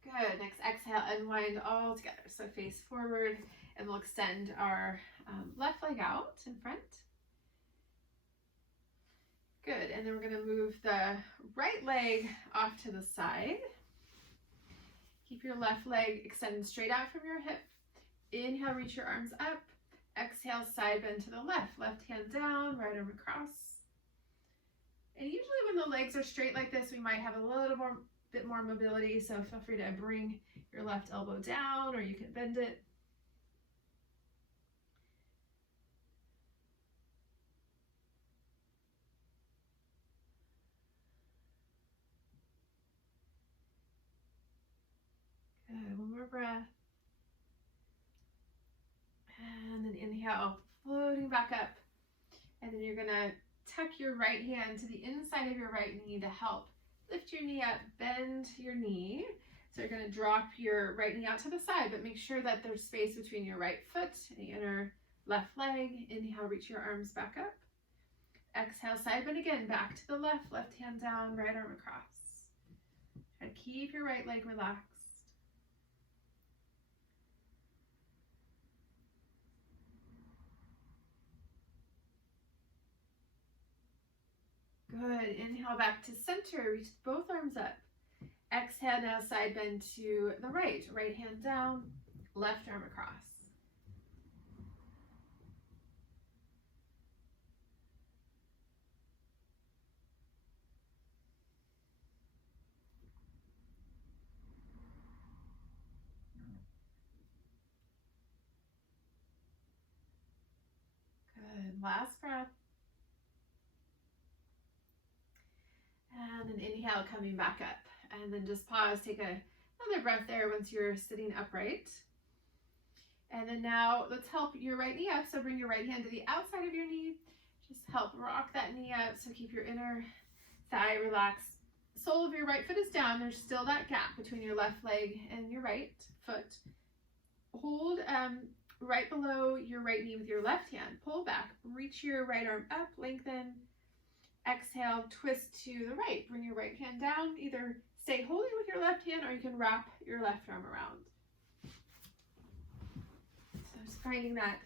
Good. Next, exhale, unwind all together. So face forward, and we'll extend our left leg out in front. Good. And then we're going to move the right leg off to the side. Keep your left leg extended straight out from your hip. Inhale, reach your arms up. Exhale, side bend to the left. Left hand down, right arm across. And usually when the legs are straight like this, we might have a little bit more mobility. So feel free to bring your left elbow down, or you can bend it. Good. One more breath. inhale, floating back up. And then you're gonna tuck your right hand to the inside of your right knee to help lift your knee up, bend your knee. So you're gonna drop your right knee out to the side, but make sure that there's space between your right foot and the inner left leg. Inhale, reach your arms back up. Exhale, side bend again, back to the left, left hand down, right arm across. Try to keep your right leg relaxed. Good. Inhale back to center. Reach both arms up. Exhale, now side bend to the right. Right hand down, left arm across. Good. Last breath. And then inhale, coming back up. And then just pause, take another breath there once you're sitting upright. And then now let's help your right knee up. So bring your right hand to the outside of your knee. Just help rock that knee up. So keep your inner thigh relaxed. Sole of your right foot is down. There's still that gap between your left leg and your right foot. Hold right below your right knee with your left hand. Pull back. Reach your right arm up. Lengthen. Exhale, twist to the right. Bring your right hand down. Either stay holding with your left hand or you can wrap your left arm around. So just finding that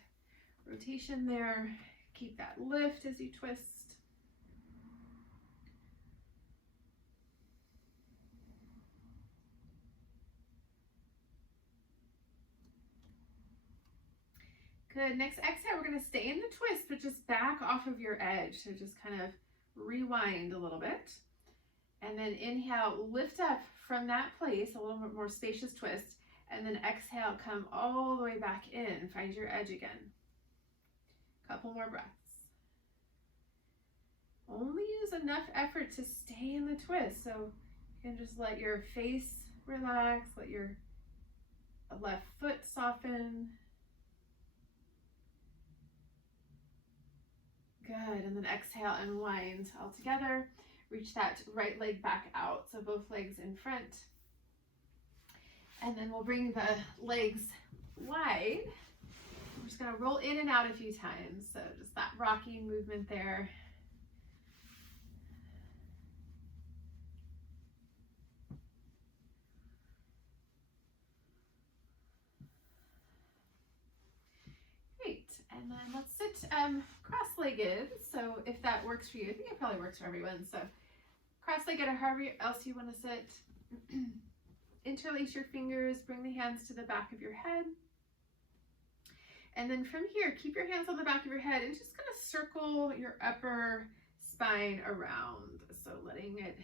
rotation there. Keep that lift as you twist. Good. Next exhale, we're going to stay in the twist, but just back off of your edge. So just kind of rewind a little bit. And then inhale, lift up from that place, a little bit more spacious twist. And then exhale, come all the way back in. Find your edge again. Couple more breaths. Only use enough effort to stay in the twist. So you can just let your face relax, let your left foot soften. Good, and then exhale, unwind all together. Reach that right leg back out, so both legs in front. And then we'll bring the legs wide. We're just gonna roll in and out a few times, so just that rocking movement there. Great, and then let's sit cross-legged. So if that works for you, I think it probably works for everyone. So cross-legged or however else you want to sit. Interlace your fingers, bring the hands to the back of your head. And then from here, keep your hands on the back of your head and just kind of circle your upper spine around. So letting it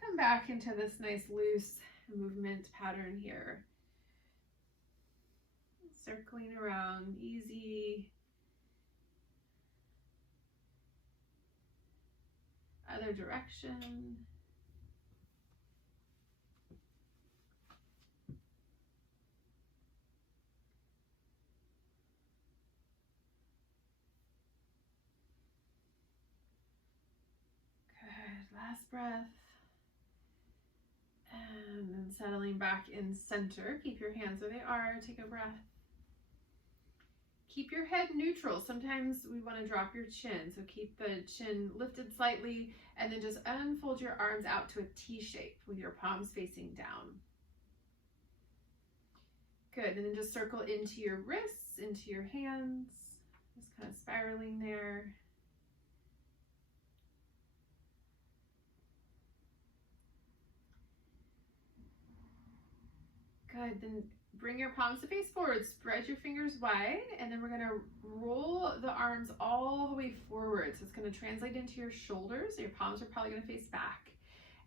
come back into this nice loose movement pattern here. Circling around, easy. Other direction. Good, last breath. And then settling back in center. Keep your hands where they are, take a breath. Keep your head neutral. Sometimes we want to drop your chin, so keep the chin lifted slightly and then just unfold your arms out to a T shape with your palms facing down. Good, and then just circle into your wrists, into your hands, just kind of spiraling there. Good, then bring your palms to face forward, spread your fingers wide, and then we're gonna roll the arms all the way forward. So it's gonna translate into your shoulders. Your palms are probably gonna face back.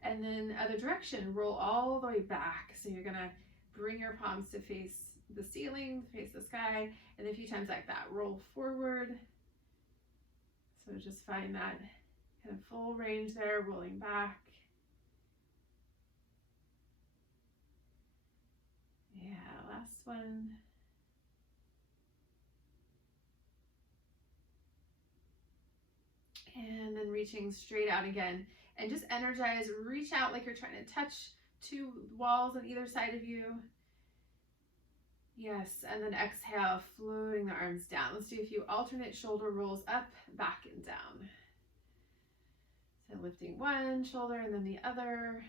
And then other direction, roll all the way back. So you're gonna bring your palms to face the ceiling, face the sky, and a few times like that, roll forward. So just find that kind of full range there, rolling back. Yeah, last one. And then reaching straight out again. And just energize, reach out like you're trying to touch two walls on either side of you. Yes, and then exhale, floating the arms down. Let's do a few alternate shoulder rolls up, back, and down. So lifting one shoulder and then the other.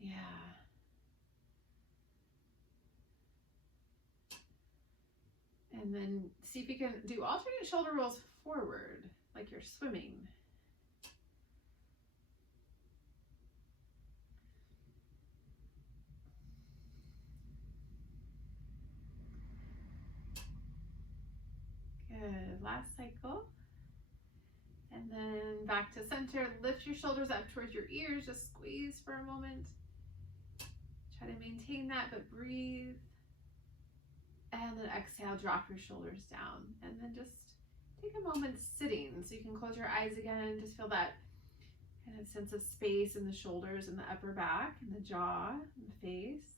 Yeah. And then see if you can do alternate shoulder rolls forward, like you're swimming. Good, last cycle. And then back to center, lift your shoulders up towards your ears, just squeeze for a moment. Try to maintain that, but breathe. And then exhale, drop your shoulders down. And then just take a moment sitting, so you can close your eyes again, just feel that kind of sense of space in the shoulders and the upper back and the jaw and the face.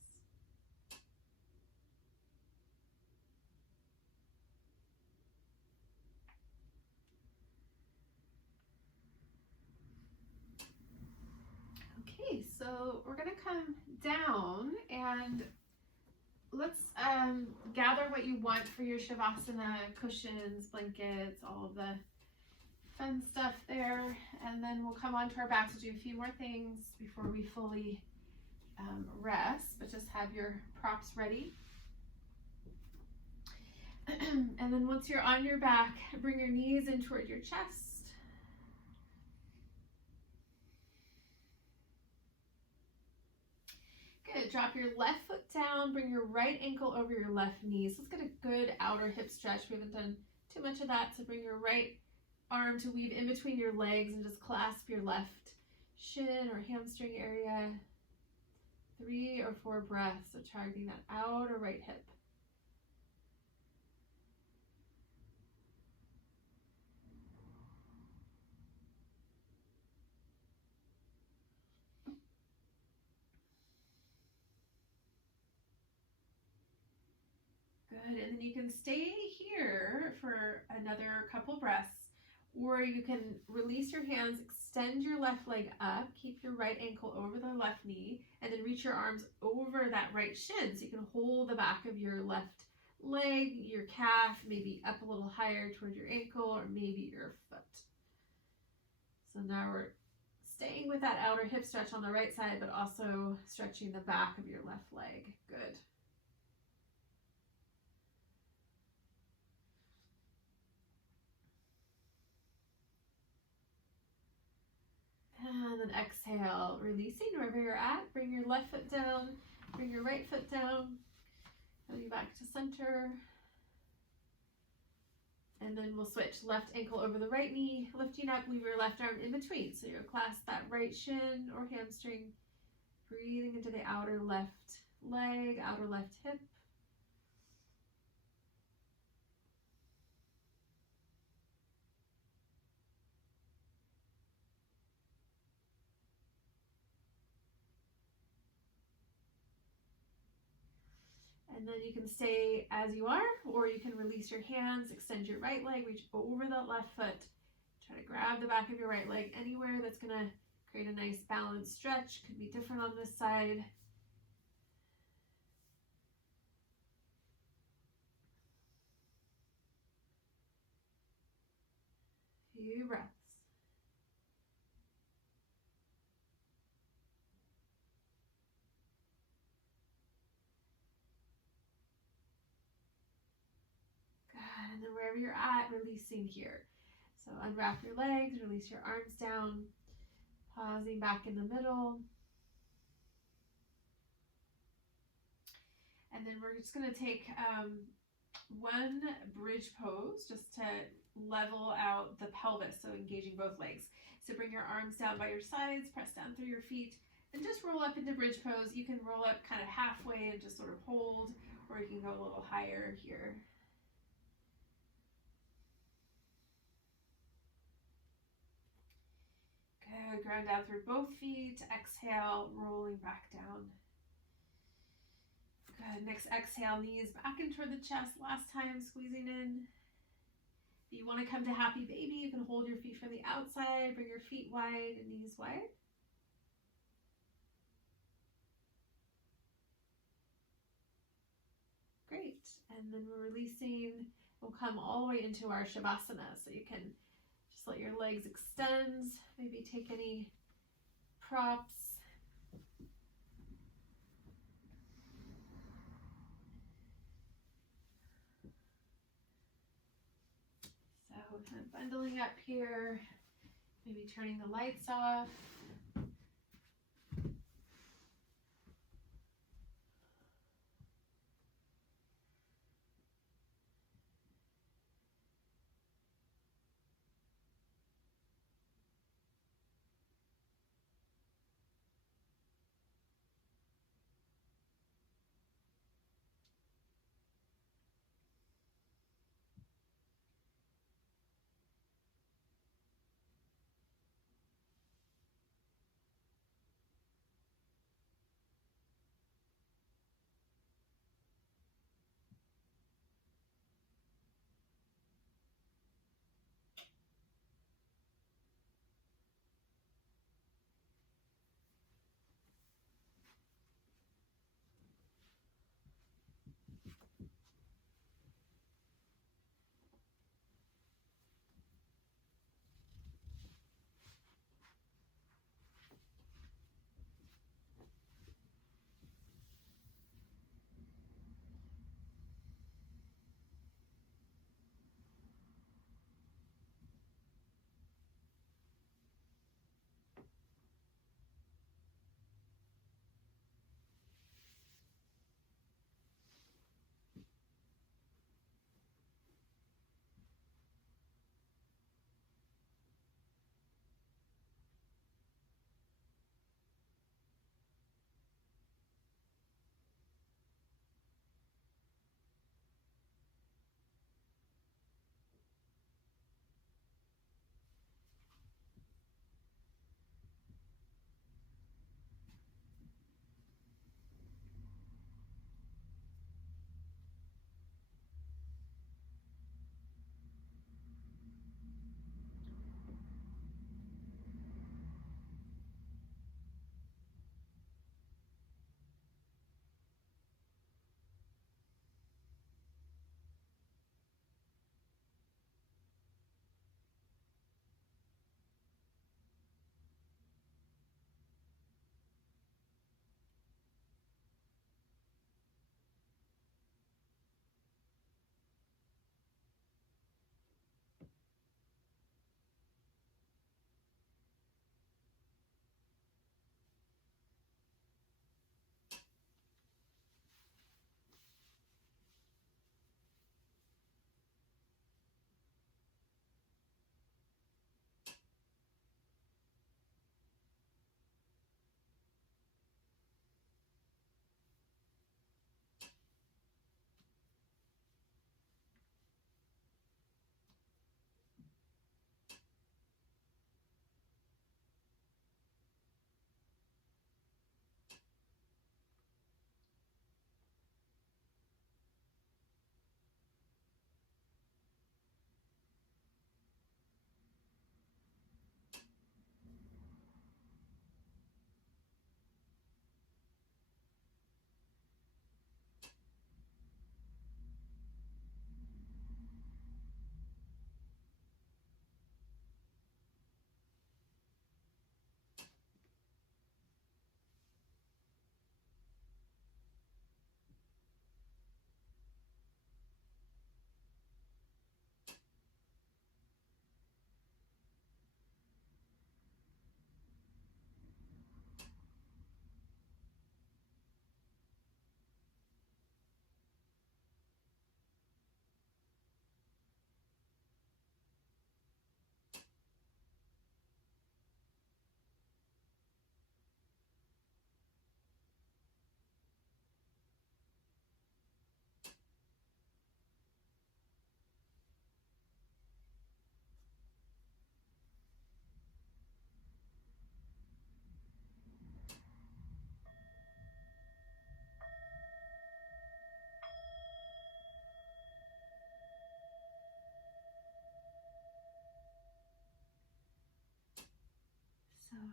Okay, so we're gonna come down and let's gather what you want for your Shavasana, cushions, blankets, all of the fun stuff there. And then we'll come onto our backs. We'll do a few more things before we fully rest, but just have your props ready. And then once you're on your back, bring your knees in toward your chest. Good, drop your left foot down, bring your right ankle over your left knee. So let's get a good outer hip stretch. We haven't done too much of that, so bring your right arm to weave in between your legs and just clasp your left shin or hamstring area. 3 or 4 breaths, so targeting that outer right hip. Good, and then you can stay here for another couple breaths, or you can release your hands, extend your left leg up, keep your right ankle over the left knee, and then reach your arms over that right shin, so you can hold the back of your left leg, your calf, maybe up a little higher toward your ankle, or maybe your foot. So now we're staying with that outer hip stretch on the right side, but also stretching the back of your left leg. Good. And then exhale, releasing wherever you're at. Bring your left foot down, bring your right foot down, coming back to center. And then we'll switch left ankle over the right knee, lifting up, leave your left arm in between. So you'll clasp that right shin or hamstring, breathing into the outer left leg, outer left hip. And then you can stay as you are, or you can release your hands, extend your right leg, reach over that left foot. Try to grab the back of your right leg anywhere. That's going to create a nice balanced stretch. Could be different on this side. Few breaths. And then wherever you're at, releasing here. So unwrap your legs, release your arms down, pausing back in the middle. And then we're just going to take one bridge pose just to level out the pelvis, so engaging both legs. So bring your arms down by your sides, press down through your feet, and just roll up into bridge pose. You can roll up kind of halfway and just sort of hold, or you can go a little higher here. Good, ground down through both feet. Exhale, rolling back down. Good, next exhale, knees back in toward the chest. Last time, squeezing in. If you want to come to happy baby, you can hold your feet from the outside, bring your feet wide and knees wide. Great. And then we're releasing, we'll come all the way into our Shavasana. So you can just let your legs extend, maybe take any props. So kind of bundling up here, maybe turning the lights off.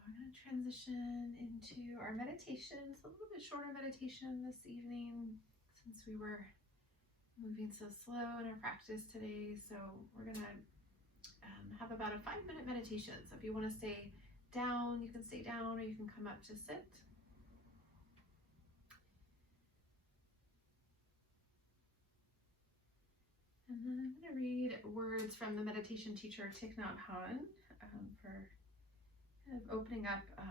we're going to transition into our meditation. It's a little bit shorter meditation this evening since we were moving so slow in our practice today. So we're going to have about a 5-minute meditation. So if you want to stay down, you can stay down, or you can come up to sit. And then I'm going to read words from the meditation teacher Thich Nhat Hanh for kind of opening up a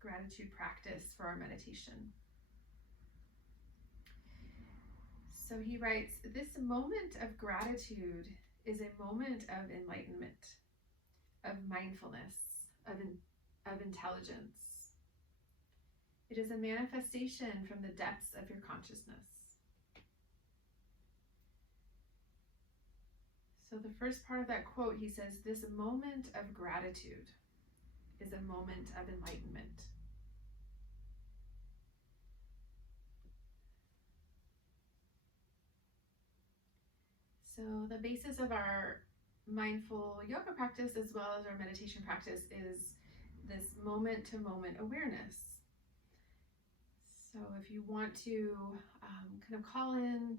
gratitude practice for our meditation. So he writes, "This moment of gratitude is a moment of enlightenment, of mindfulness, of intelligence. It is a manifestation from the depths of your consciousness." So the first part of that quote, he says, this moment of gratitude is a moment of enlightenment. So the basis of our mindful yoga practice as well as our meditation practice is this moment-to-moment awareness. So if you want to kind of call in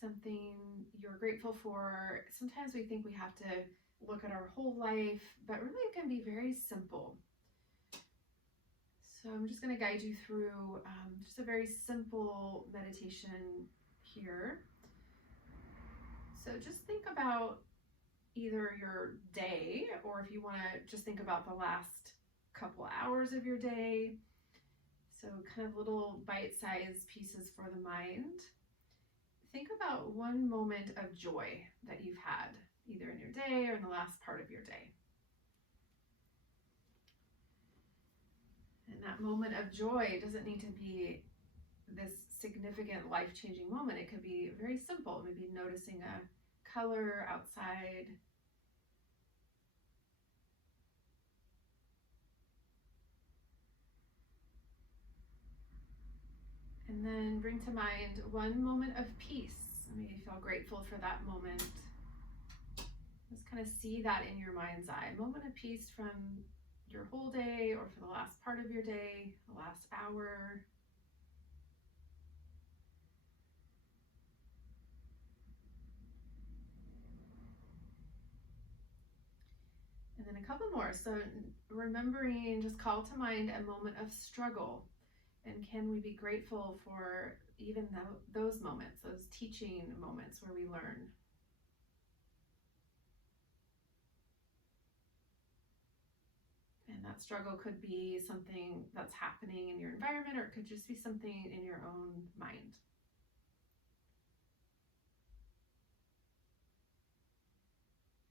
something you're grateful for, sometimes we think we have to look at our whole life, but really it can be very simple. So I'm just going to guide you through just a very simple meditation here. So just think about either your day, or if you want to just think about the last couple hours of your day. So kind of little bite-sized pieces for the mind. Think about one moment of joy that you've had, either in your day or in the last part of your day. And that moment of joy doesn't need to be this significant life-changing moment. It could be very simple, maybe noticing a color outside. And then bring to mind one moment of peace. Maybe feel grateful for that moment. Just kind of see that in your mind's eye. A moment of peace from your whole day or for the last part of your day, the last hour. And then a couple more. So remembering, just call to mind a moment of struggle. And can we be grateful for even those moments, those teaching moments where we learn? And that struggle could be something that's happening in your environment, or it could just be something in your own mind.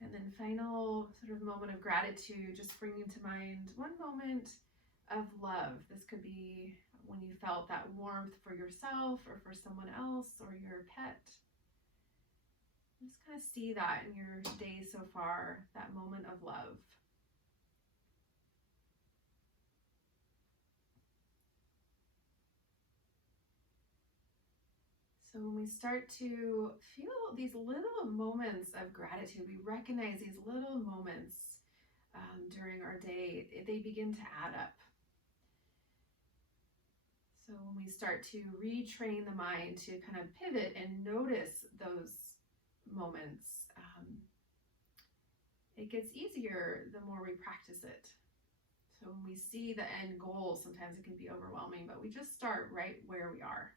And then final sort of moment of gratitude, just bringing to mind one moment of love. This could be when you felt that warmth for yourself or for someone else or your pet. Just kind of see that in your day so far, that moment of love. So when we start to feel these little moments of gratitude, we recognize these little moments during our day, they begin to add up. So when we start to retrain the mind to kind of pivot and notice those moments, it gets easier the more we practice it. So when we see the end goal, sometimes it can be overwhelming, but we just start right where we are.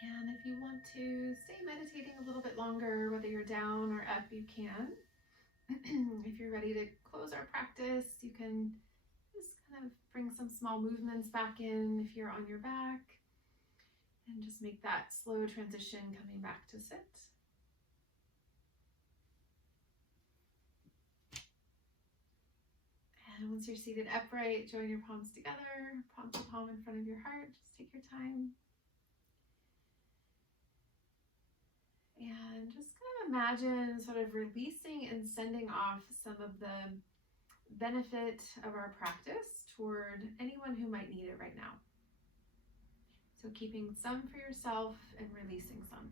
And if you want to stay meditating a little bit longer, whether you're down or up, you can. If you're ready to close our practice, you can just kind kind of bring some small movements back in if you're on your back, and just make that slow transition coming back to sit. And once you're seated upright, join your palms together, palm to palm in front of your heart. Just take your time. And just kind of imagine sort of releasing and sending off some of the benefit of our practice toward anyone who might need it right now. So keeping some for yourself and releasing some.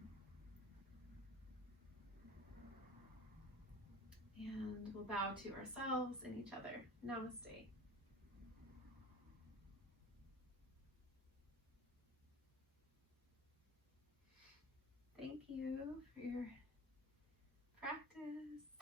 And we'll bow to ourselves and each other. Namaste. Thank you for your practice.